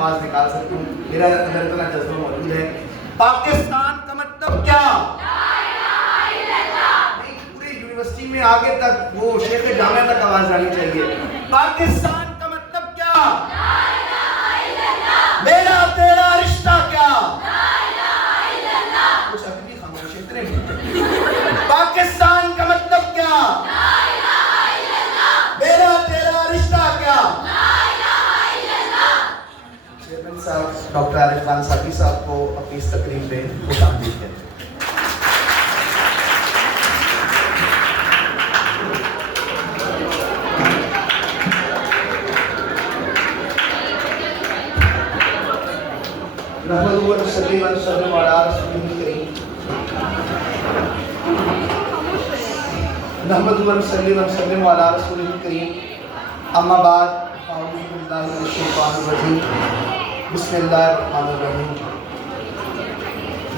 آواز نکال سکتا ہوں. میرا اندر اتنا جذبہ موجود ہے. پاکستان کا مطلب کیا؟ پوری یونیورسٹی میں آگے تک وہ شیخ جامعہ تک آواز جانی چاہیے. پاکستان کا مطلب کیا؟ میرا تیرا رشتہ کیا؟ کچھ ابھی بھی خاموش اتنے نہیں. پاکستان کا مطلب کیا؟ میرا تیرا رشتہ کیا؟ چیئرمین صاحب ڈاکٹر عارف خان ساقی صاحب کو اپنی اس تقریب میں خوش آمدید کہتے ہیں. نحمدہ و نصلی و نسلم علی رسولہ الکریم. نحمدہ و نصلی و نسلم علی رسولہ الکریم. اما بعد اعوذ باللہ من الشیطان الرجیم. بسم اللہ الرحمن الرحیم.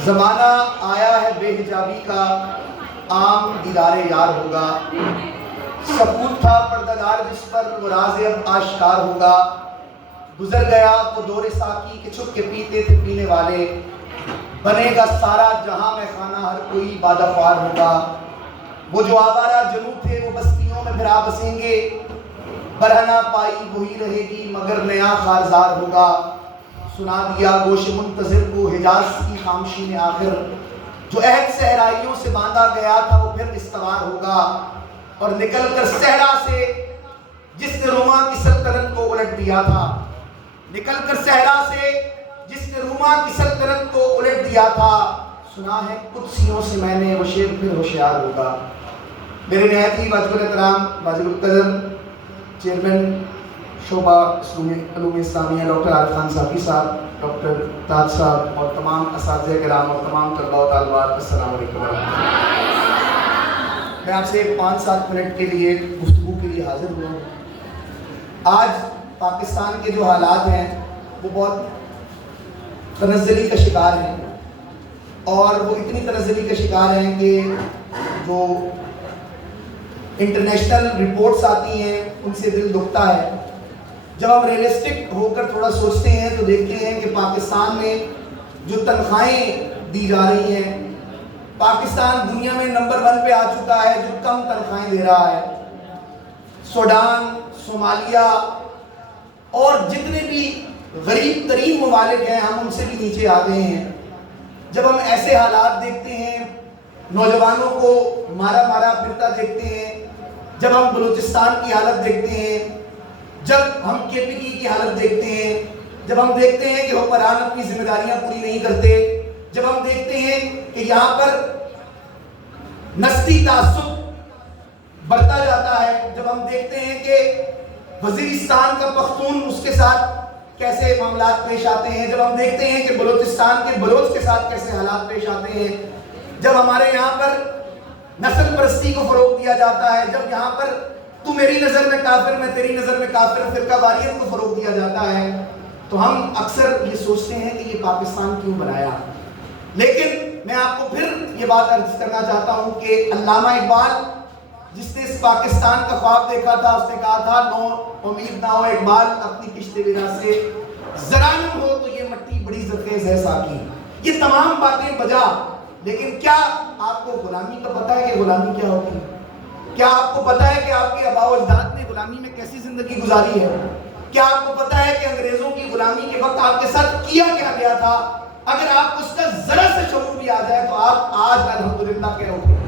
زمانہ آیا ہے بے حجابی کا، عام دیدار یار ہوگا. سکوت تھا پردگار جس پر وہ راز اب آشکار ہوگا. گزر گیا وہ دور ساقی کے چھپ کے پیتے تھے پینے والے. بنے گا سارا جہاں میں خانہ ہر کوئی بادہ خوار ہوگا. وہ جو آوارہ جنو تھے وہ بستیوں میں پھر آ بسیں گے. برہنہ پائی وہی رہے گی مگر نیا خارزار ہوگا. سنا دیا گوش منتظر کو حجاز کی خاموشی نے آخر. جو عہد صحرائیوں سے باندھا گیا تھا وہ پھر استوار ہوگا. اور نکل کر صحرا سے جس نے روما کی سلطنت کو الٹ دیا تھا، نکل کر صحرا سے جس نے روما کی سلطنت کو الٹ دیا تھا، سنا ہے قدسیوں سے میں نے وہ شیر پھر ہوشیار ہوگا. میرے نہایت ہی واجب الاحترام واجب القدر چیئرمین شعبہ علوم اسلامیہ ڈاکٹر عارف خان ساقی صاحب، ڈاکٹر تاج صاحب اور تمام اساتذہ کرام اور تمام طلباء و طالبات، السلام علیکم ورحمۃ اللہ. میں آپ سے 5-7 منٹ کے لیے گفتگو کے لیے حاضر ہوا ہوں. آج پاکستان کے جو حالات ہیں وہ بہت تنزلی کا شکار ہیں، اور وہ اتنی تنزلی کا شکار ہیں کہ جو انٹرنیشنل رپورٹس آتی ہیں ان سے دل دکھتا ہے. جب ہم ریئلسٹک ہو کر تھوڑا سوچتے ہیں تو دیکھتے ہیں کہ پاکستان میں جو تنخواہیں دی جا رہی ہیں، پاکستان دنیا میں نمبر 1 پہ آ چکا ہے جو کم تنخواہیں دے رہا ہے. سوڈان، صومالیہ اور جتنے بھی غریب ترین ممالک ہیں ہم ان سے بھی نیچے آ گئے ہیں. جب ہم ایسے حالات دیکھتے ہیں، نوجوانوں کو مارا مارا پھرتا دیکھتے ہیں، جب ہم بلوچستان کی حالت دیکھتے ہیں، جب ہم KPT کی حالت دیکھتے ہیں، جب ہم دیکھتے ہیں کہ حکمران اپنی ذمہ داریاں پوری نہیں کرتے، جب ہم دیکھتے ہیں کہ یہاں پر نسلی تعصب بڑھتا جاتا ہے، جب ہم دیکھتے ہیں کہ وزیرستان کا پختون اس کے ساتھ کیسے معاملات پیش آتے ہیں، جب ہم دیکھتے ہیں کہ بلوچستان کے بلوچ کے ساتھ کیسے حالات پیش آتے ہیں، جب ہمارے یہاں پر نسل پرستی کو فروغ دیا جاتا ہے، جب یہاں پر تو میری نظر میں کافر میں تیری نظر میں کافر فرقہ واریت کو فروغ دیا جاتا ہے، تو ہم اکثر یہ سوچتے ہیں کہ یہ پاکستان کیوں بنایا. لیکن میں آپ کو پھر یہ بات عرض کرنا چاہتا ہوں کہ علامہ اقبال جس نے اس پاکستان کا خواب دیکھا تھا، اس نے کہا تھا نو امید نہ ہو اقبال اپنی کشت ودا سے، ذرا نہ ہو تو یہ مٹی بڑی زرخیز ہے ساقی. یہ تمام باتیں بجا، لیکن کیا آپ کو غلامی کا پتہ ہے کہ غلامی کیا ہوتی ہے؟ کیا آپ کو پتہ ہے کہ آپ کے آباء و اجداد نے غلامی میں کیسی زندگی گزاری ہے؟ کیا آپ کو پتہ ہے کہ انگریزوں کی غلامی کے وقت آپ کے ساتھ کیا کیا گیا تھا؟ اگر آپ کو اس کا ذرا سے شعور بھی آ جائے تو آپ آج الحمدللہ کہہ اٹھیں.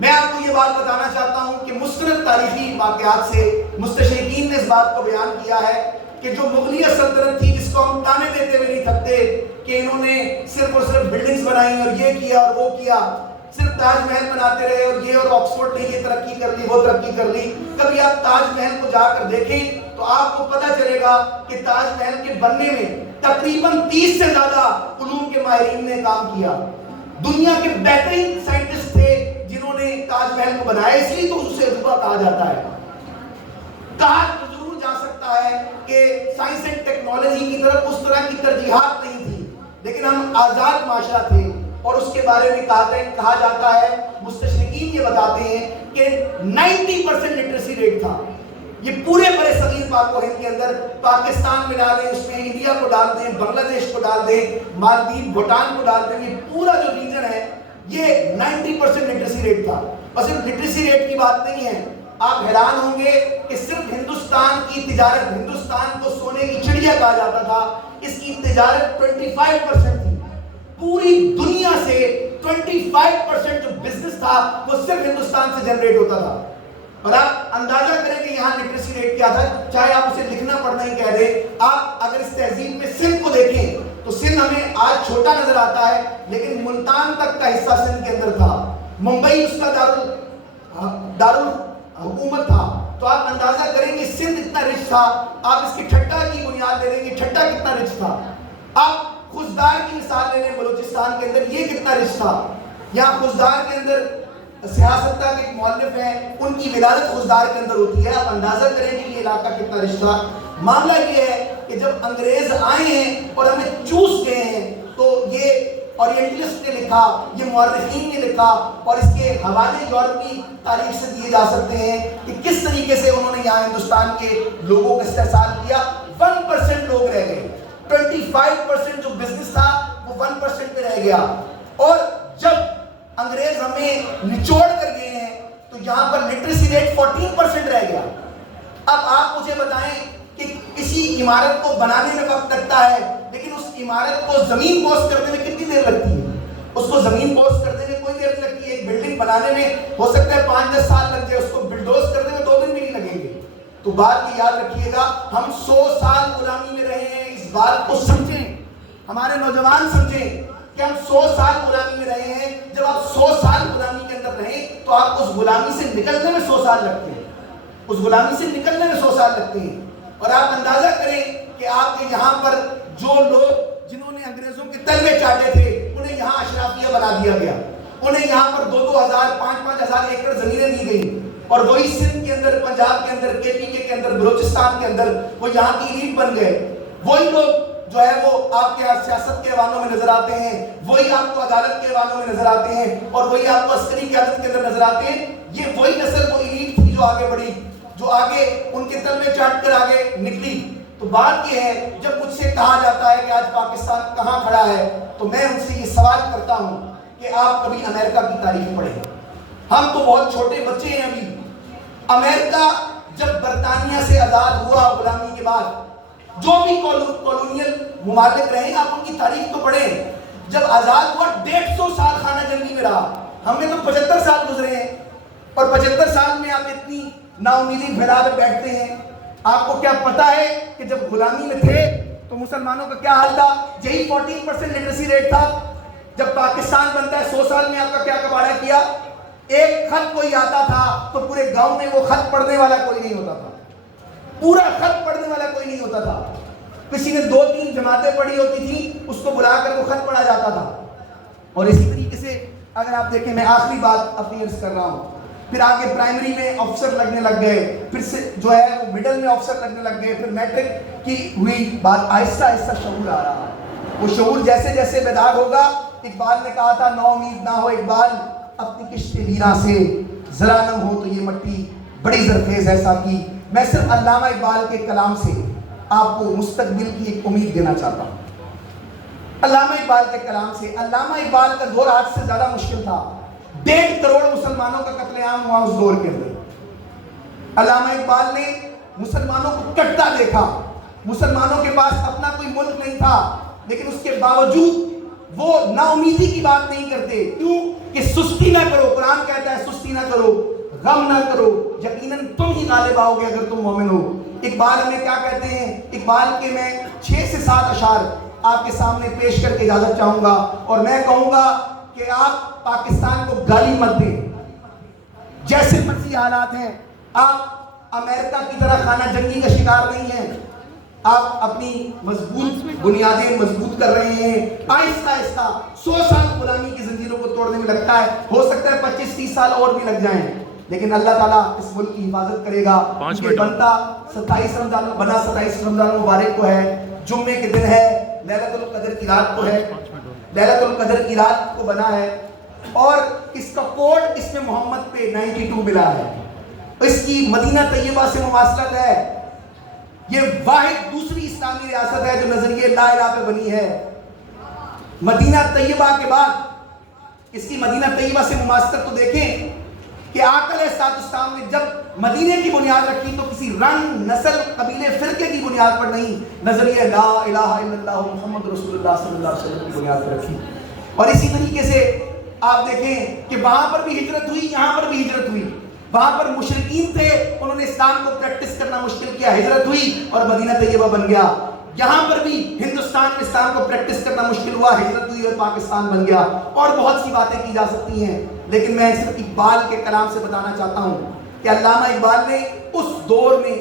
میں آپ کو یہ بات بتانا چاہتا ہوں کہ مستند تاریخی واقعات سے مستشرقین نے اس بات کو بیان کیا ہے کہ جو مغلیہ سلطنت تھی جس کو ہم تانے دیتے ہوئے نہیں تھکتے کہ انہوں نے صرف اور صرف بلڈنگز بنائی اور یہ کیا اور وہ کیا، صرف تاج محل بناتے رہے اور یہ اور آکسفورڈ نے یہ ترقی کر لی وہ ترقی کر لی. کبھی آپ تاج محل کو جا کر دیکھیں تو آپ کو پتہ چلے گا کہ تاج محل کے بننے میں تقریباً 30 سے زیادہ علوم کے ماہرین نے کام کیا. دنیا کے بہترین سائنٹسٹ تھے جنہوں نے تاج محل کو بنایا، اس لیے تو اسے عجوبہ کہا جاتا ہے. کہا ضرور جا سکتا ہے کہ سائنس اینڈ ٹیکنالوجی کی طرف اس طرح کی ترجیحات نہیں تھی، لیکن ہم آزاد معاشرہ تھے اور اس کے بارے میں کہا جاتا ہے، مستشرقین یہ بتاتے ہیں کہ 90% لٹریسی ریٹ تھا. یہ پورے بڑے صغیر پاک و ہند کے اندر پاکستان میں ڈالیں، اس میں انڈیا کو ڈال دیں، بنگلہ دیش کو ڈال دیں، مالدیپ بھوٹان کو ڈال دیں، یہ پورا جو ریجن ہے یہ 90% لٹریسی ریٹ تھا۔ اور صرف لٹریسی ریٹ کی بات نہیں ہے، آپ حیران ہوں گے کہ صرف ہندوستان کی تجارت، ہندوستان کو سونے کی چڑیا کہا جاتا تھا، اس کی تجارت 25% تھی۔ پوری دنیا سے 25% جو بزنس تھا وہ صرف ہندوستان سے جنریٹ ہوتا تھا۔ اور آپ اندازہ کریں کہ یہاں لٹریسی ریٹ کیا تھا، چاہے آپ اسے لکھنا پڑھنا ہی کہہ دیں۔ آپ اگر اس تہذیب میں سندھ کو دیکھیں تو سندھ ہمیں آج چھوٹا نظر آتا ہے، لیکن ملتان تک کا حصہ سندھ کے اندر تھا، ممبئی اس کا دارالحکومت تھا۔ تو آپ اندازہ کریں کہ سندھ اتنا رچ تھا۔ آپ اس کی ٹھٹا کی بنیاد دے دیں کہ ٹھٹا کتنا رچ تھا۔ آپ خوزدار کی مثال لے لیں، بلوچستان کے اندر یہ کتنا رچ تھا۔ یہاں خوزدار کے اندر سیاست کا ایک مؤلف ہے، ان کی ولادت خوزدار کے اندر ہوتی ہے۔ آپ اندازہ کریں کہ یہ علاقہ کتنا رچ تھا۔ معاملہ یہ ہے کہ جب انگریز آئے ہیں اور ہمیں چوس گئے ہیں، تو یہ اورینٹلسٹ نے لکھا، یہ مورخین نے لکھا، اور اس کے حوالے یورپی تاریخ سے دیے جا سکتے ہیں کہ کس طریقے سے انہوں نے یہاں ہندوستان کے لوگوں کا استحصال کیا۔ 1% لوگ رہ گئے، 25% جو بزنس تھا وہ 1% پہ رہ گیا۔ اور جب انگریز ہمیں نچوڑ کر گئے ہیں تو یہاں پر لٹریسی ریٹ 14% رہ گیا۔ اب آپ مجھے بتائیں کہ کسی عمارت کو بنانے میں وقت لگتا ہے، لیکن اس عمارت کو زمین بوس کرنے میں کتنی دیر لگتی ہے؟ اس کو زمین بوس کرنے میں کوئی دیر لگتی ہے؟ ایک بلڈنگ بنانے میں ہو سکتا ہے 5-10 سال لگ جائے، اس کو بلڈوز کرنے میں 2 دن بھی نہیں لگیں گے۔ تو بات کی یاد رکھیے گا، ہم 100 سال غلامی میں رہے ہیں، اس بات کو سمجھیں، ہمارے نوجوان سمجھیں کہ ہم 100 سال غلامی میں رہے ہیں۔ جب آپ 100 سال غلامی کے اندر رہیں تو آپ اس غلامی سے نکلنے میں 100 سال لگتے ہیں، اس غلامی سے نکلنے میں 100 سال لگتے ہیں۔ اور آپ اندازہ کریں کہ آپ کے یہاں پر جو لوگ جنہوں نے انگریزوں کے تلوے چاٹے تھے، انہیں یہاں اشرافیہ بنا دیا گیا، انہیں یہاں پر 2-2 ہزار 5-5 ہزار ایکڑ زمینیں دی گئی، اور وہی سندھ کے اندر، پنجاب کے اندر، KPK کے اندر، بلوچستان کے اندر وہ یہاں کی ایلیٹ بن گئے۔ وہی لوگ جو ہے وہ آپ کے سیاست کے ایوانوں میں نظر آتے ہیں، وہی آپ کو عدالت کے ایوانوں میں نظر آتے ہیں، اور وہی آپ کو عسکری قیادت کے اندر نظر آتے ہیں۔ یہ وہی نسل، وہ ایلیٹ تھی جو آگے بڑھی، جو آگے ان کے تلوے چاٹ کر آگے نکلی۔ تو بات یہ ہے، جب مجھ سے کہا جاتا ہے کہ آج پاکستان کہاں کھڑا ہے، تو میں ان سے یہ سوال کرتا ہوں کہ آپ کبھی امریکہ کی تاریخ پڑھیں۔ ہم تو بہت چھوٹے بچے ہیں ابھی۔ امریکہ جب برطانیہ سے آزاد ہوا غلامی کے بعد، جو بھی کالونیل ممالک رہے، آپ ان کی تاریخ تو پڑھیں۔ جب آزاد ہوا 150 سال خانہ جنگی میں رہا، ہم نے تو 75 سال گزرے ہیں، اور 75 سال میں آپ اتنی نا امیدی پھیلا کر بیٹھتے ہیں۔ آپ کو کیا پتا ہے کہ جب غلامی میں تھے تو مسلمانوں کا کیا حال تھا؟ یہی 14% لٹریسی ریٹ تھا۔ جب پاکستان بنتا ہے 100 سال میں آپ کا کیا کباڑہ کیا؟ ایک خط کوئی آتا تھا تو پورے گاؤں میں وہ خط پڑھنے والا کوئی نہیں ہوتا تھا، پورا خط پڑھنے والا کوئی نہیں ہوتا تھا۔ کسی نے 2-3 جماعتیں پڑھی ہوتی تھی، اس کو بلا کر وہ خط پڑھا جاتا تھا۔ اور اسی طریقے سے اگر آپ دیکھیں، میں آخری بات اپنی عرض کر رہا ہوں، پھر آگے پرائمری میں آفیسر لگنے لگ گئے، پھر سے جو ہے وہ مڈل میں آفیسر لگنے لگ گئے، پھر میٹرک کی ہوئی بات، آہستہ آہستہ شعور آ رہا ہے۔ وہ شعور جیسے جیسے بیدار ہوگا، اقبال نے کہا تھا، نو امید نہ ہو اقبال اپنی کشت ویراں سے، ذرا نم ہو تو یہ مٹی بڑی زرخیز ایسا کی۔ میں صرف علامہ اقبال کے کلام سے آپ کو مستقبل کی ایک امید دینا چاہتا ہوں۔ علامہ اقبال کے کلام سے، علامہ اقبال کا دور آج سے زیادہ مشکل تھا۔ 1.5 کروڑ مسلمانوں کا قتل عام ہوا اس دور کے اندر۔ علامہ اقبال نے مسلمانوں کو کٹتا دیکھا، مسلمانوں کے پاس اپنا کوئی ملک نہیں تھا، لیکن اس کے باوجود وہ نا امیدی کی بات نہیں کرتے۔ کیوں؟ کہ سستی نہ کرو، قرآن کہتا ہے سستی نہ کرو، غم نہ کرو، یقیناً تم ہی غالب آؤ گے اگر تم مومن ہو۔ اقبال ہمیں کیا کہتے ہیں؟ اقبال کے میں 6 سے 7 اشعار آپ کے سامنے پیش کر کے اجازت چاہوں گا، اور میں کہوں گا کہ آپ پاکستان کو گالی مت دیں، جیسے مرضی حالات ہیں۔ آپ امریکہ کی طرح خانہ جنگی کا شکار نہیں ہیں، آپ اپنی مضبوط بنیادیں مضبوط کر رہے ہیں۔ آہستہ آہستہ 100 سال غلامی کی زنجیروں کو توڑنے میں لگتا ہے، ہو سکتا ہے 25-30 سال اور بھی لگ جائیں، لیکن اللہ تعالیٰ اس ملک کی حفاظت کرے گا۔ یہ بنتا 27 رمضان، بنا 27 رمضان مبارک کو ہے، جمعے کے دن ہے، لیلۃ القدر کی رات کو ہے، لیلۃ القدر کی رات کو بنا ہے، اور اس کا کوڈ اس میں محمد پہ 92 ملا ہے۔ اس کی مدینہ طیبہ سے مماثلت ہے. یہ واحد دوسری اسلامی ریاست ہے جو نظریے لا الہ پہ بنی ہے. مدینہ طیبہ کے بعد اس کی مدینہ طیبہ سے مماثلت تو دیکھیں کہ آقا علیہ السلام نے جب مدینے کی بنیاد رکھی تو کسی رنگ، نسل، قبیلے، فرقے کی بنیاد پر نہیں، نظریہ لا الہ الا اللہ محمد رسول اللہ صلی اللہ علیہ وسلم کی بنیاد پر رکھی. اور اسی طریقے سے آپ دیکھیں کہ وہاں پر بھی ہجرت ہوئی، یہاں پر بھی ہجرت ہوئی. وہاں پر مشرکین تھے، انہوں نے اسلام کو پریکٹس کرنا مشکل کیا، ہجرت ہوئی اور مدینہ طیبہ بن گیا. یہاں پر بھی ہندوستان میں اسلام کو پریکٹس کرنا مشکل ہوا، ہجرت ہوئی اور پاکستان بن گیا. اور بہت سی باتیں کی جا سکتی ہیں، لیکن میں صرف اقبال کے کلام سے بتانا چاہتا ہوں کہ علامہ اقبال نے اس دور میں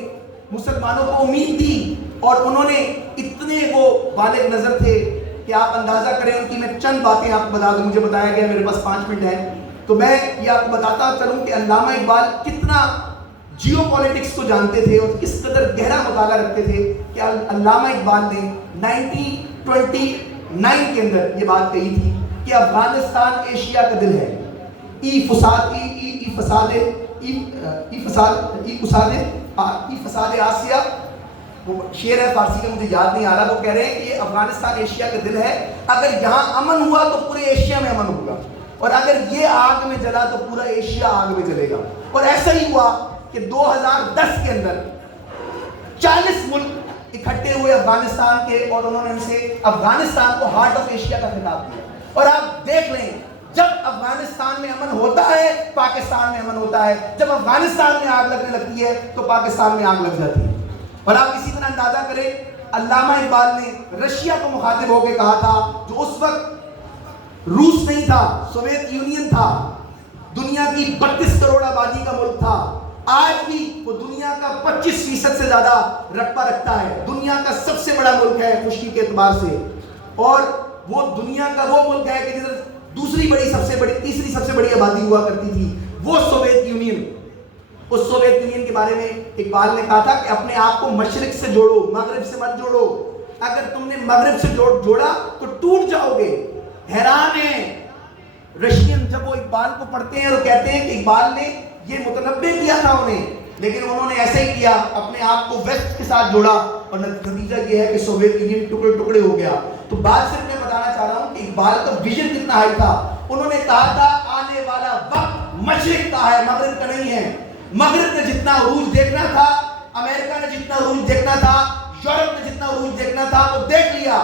مسلمانوں کو امید دی اور انہوں نے اتنے وہ بالغ نظر تھے کہ آپ اندازہ کریں ان کی. میں چند باتیں آپ کو بتا دوں، مجھے بتایا گیا میرے پاس 5 منٹ ہے تو میں یہ آپ کو بتاتا چلوں کہ علامہ اقبال کتنا جیو پولیٹکس کو جانتے تھے اور کس قدر گہرا مطالعہ رکھتے تھے کہ علامہ اقبال نے 1929 کے اندر یہ بات کہی تھی کہ افغانستان ایشیا کا دل ہے. فساد آسیہ، شعر ہے فارسی کا مجھے یاد نہیں آ رہا، وہ کہہ رہے ہیں کہ یہ افغانستان ایشیا کا دل ہے، اگر یہاں امن ہوا تو پورے ایشیا میں امن ہوگا، اور اگر یہ آگ میں جلا تو پورا ایشیا آگ میں جلے گا. اور ایسا ہی ہوا کہ 2010 کے اندر 40 ملک اکٹھے ہوئے افغانستان کے اور انہوں نے ان سے افغانستان کو ہارٹ آف ایشیا کا خطاب دیا. اور آپ دیکھ لیں جب افغانستان میں امن ہوتا ہے پاکستان میں امن ہوتا ہے، جب افغانستان میں آگ لگنے لگتی ہے تو پاکستان میں آگ لگ جاتی ہے. اور آپ اسی طرح اندازہ کریں علامہ اقبال نے رشیا کو مخاطب ہو کے کہا تھا جو اس وقت روس نہیں تھا، سوویت یونین تھا، دنیا کی 32 کروڑ آبادی کا ملک تھا. آج بھی وہ دنیا کا 25% سے زیادہ رقبہ رکھتا ہے، دنیا کا سب سے بڑا ملک ہے خشکی کے اعتبار سے. اور وہ دنیا کا وہ ملک ہے کہ جدھر تیسری سب سے بڑی آبادی ہوا کرتی تھی وہ سوویت یونین. اس سوویت یونین کے بارے میں اقبال نے کہا تھا کہ اپنے آپ کو مشرق سے جوڑو، مغرب سے مت جوڑو. اگر تم نے مغرب سے جوڑا تو ٹوٹ جاؤ گے. حیران ہیں رشین جب وہ اقبال کو پڑھتے ہیں اور کہتے ہیں کہ اقبال نے یہ متنبع کیا تھا انہیں، لیکن انہوں نے ایسا ہی کیا، اپنے آپ کو ویسٹ کے ساتھ جوڑا اور نتیجہ یہ ہے کہ سوویت یونین ٹکڑے ٹکڑے ہو گیا. تو بات صرف میں بتانا چاہ رہا ہوں کہ اقبال کا ویژن کتنا ہائی تھا. انہوں نے کہا تھا آنے والا وقت مشرق کا ہے، مغرب کا نہیں ہے. مغرب نے جتنا عروج دیکھنا تھا، امریکہ نے جتنا عروج دیکھنا تھا، یورپ نے جتنا عروج دیکھنا تھا وہ دیکھ لیا.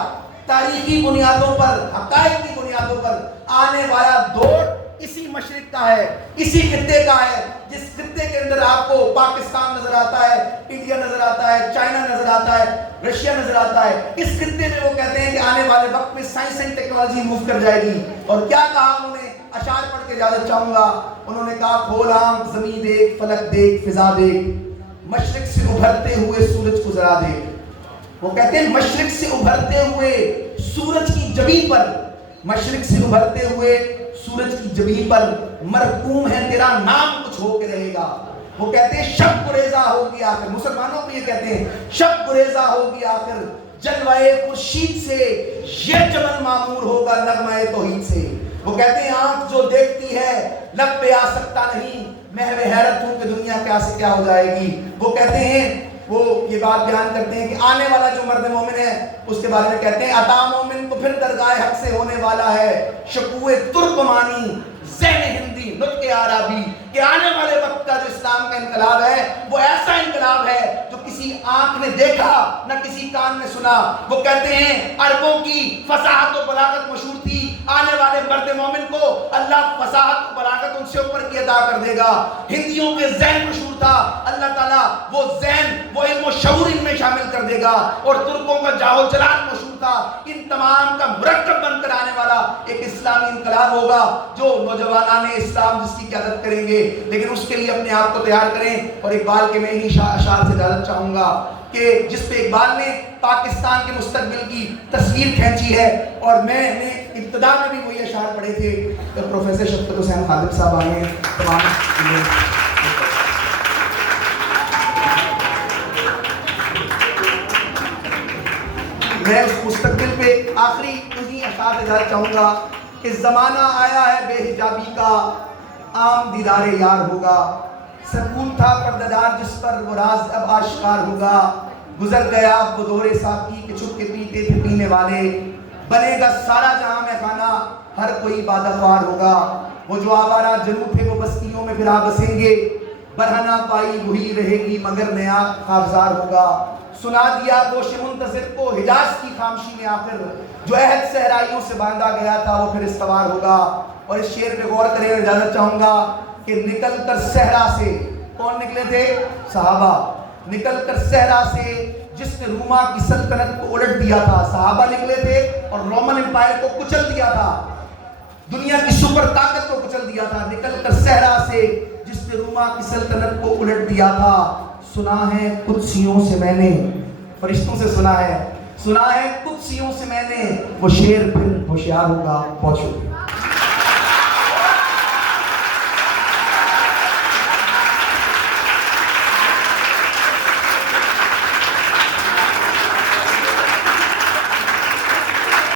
تاریخی بنیادوں پر، حقائق کی بنیادوں پر آنے والا دور اسی مشرق کا ہے، اسی خطے کا ہے جس خطے کے اندر آپ کو پاکستان نظر آتا ہے، انڈیا نظر آتا ہے، چائنا نظر آتا ہے، رشیا نظر آتا ہے. اس خطے میں وہ کہتے ہیں کہ آنے والے وقت میں سائنس اینڈ ٹیکنالوجی موو کر جائے گی. اور کیا کہا انہوں نے، اشعار پڑھ کے اجازت چاہوں گا. انہوں نے کہا کھول آنکھ زمین دیکھ، فلک دیکھ، فضا دیکھ، مشرق سے ابھرتے ہوئے سورج کو ذرا دیکھ. وہ کہتے ہیں مشرق سے ابھرتے ہوئے سورج کی جبین پر، مشرق سے ابھرتے ہوئے سورج کی جبین پر مرقوم ہے تیرا نام، کچھ ہو کے رہے گا. وہ کہتے ہیں شب گریزہ ہوگی آخر، مسلمانوں کو یہ کہتے ہیں شب گریزہ ہوگی آخر، جلوائے خورشید سے یہ چمن معمور ہوگا نغمہ توحید سے. وہ کہتے ہیں آنکھ جو دیکھتی ہے لب پہ آ سکتا نہیں، محو حیرت ہوں کہ دنیا کیا سے کیا ہو جائے گی. وہ کہتے ہیں، وہ یہ بات بیان کرتے ہیں کہ آنے والا جو مرد مومن ہے اس کے بارے میں کہتے ہیں عطا مومن کو پھر درگاہ حق سے ہونے والا ہے، شکوہ ترکمانی ذہن ہندی نطق عربی. کہ آنے والے وقت کا جو اسلام کا انقلاب ہے وہ ایسا انقلاب ہے جو کسی آنکھ نے دیکھا نہ کسی کان نے سنا. وہ کہتے ہیں عربوں کی فصاحت و بلاغت مشہور تھی، آنے والے مرد مومن کو اللہ فصاحت و بلاغت ان سے اوپر کی عطا کر دے گا. ہندیوں کے ذہن مشہور تھا، اللہ تعالیٰ وہ ذہن، وہ علم و شعور ان میں شامل کر دے گا. اور ترکوں کا جاہ و جلال مشہور تھا. ان تمام کا مرکب بن کر آنے والا ایک اسلامی انقلاب ہوگا جو نوجوانان اسلام جس کی قیادت کریں گے. لیکن اس کے لیے اپنے آپ کو تیار کریں. اور اقبال کے میں ہی اشعار سے اجازت چاہوں گا کہ جس پہ اقبال نے پاکستان کے مستقبل کی تصویر کھینچی ہے. اور میں نے ابتدا میں بھی وہی اشعار پڑھے تھے. پروفیسر شفقت حسین خالد صاحب آئے ہیں، تمام میں اس مستقبل پہ آخری انہی اشعار اجازت چاہوں گا کہ زمانہ آیا ہے بے حجابی کا، عام دیدار یار ہوگا. سکون تھا پردہ جس پر وہ راز اب آشکار ہوگا. گزر گیا اب وہ دور ساقی کے چھپ کے پیتے تھے پینے والے. بنے گا سارا جہاں میں خانہ ہر کوئی بادہ خوار ہوگا. وہ جو آوارہ جنو تھے وہ بستیوں میں پھر آ بسیں گے. برہنہ پائی وہی رہے گی مگر نیا خارزار ہوگا. سنا دیا گوش منتظر کو حجاز کی خاموشی نے آخر جو عہد صحرائیوں سے باندھا گیا تھا وہ پھر استوار ہوگا. اور اس شعر پہ غور کریں. اجازت چاہوں گا کہ نکل کر صحرا سے کون نکلے تھے؟ صحابہ. نکل کر صحرا سے جس نے روما کی سلطنت کو الٹ دیا تھا صحابہ نکلے تھے اور رومن امپائر کو کچل دیا تھا. دنیا کی سپر طاقت کو کچل دیا تھا. نکل کر صحرا سے جس نے روما کی سلطنت کو الٹ دیا تھا. سنا ہے قدسیوں سے میں نے فرشتوں سے سنا ہے قدسیوں سے میں نے وہ شیر پھر ہوشیار ہوگا. بہت شکریہ.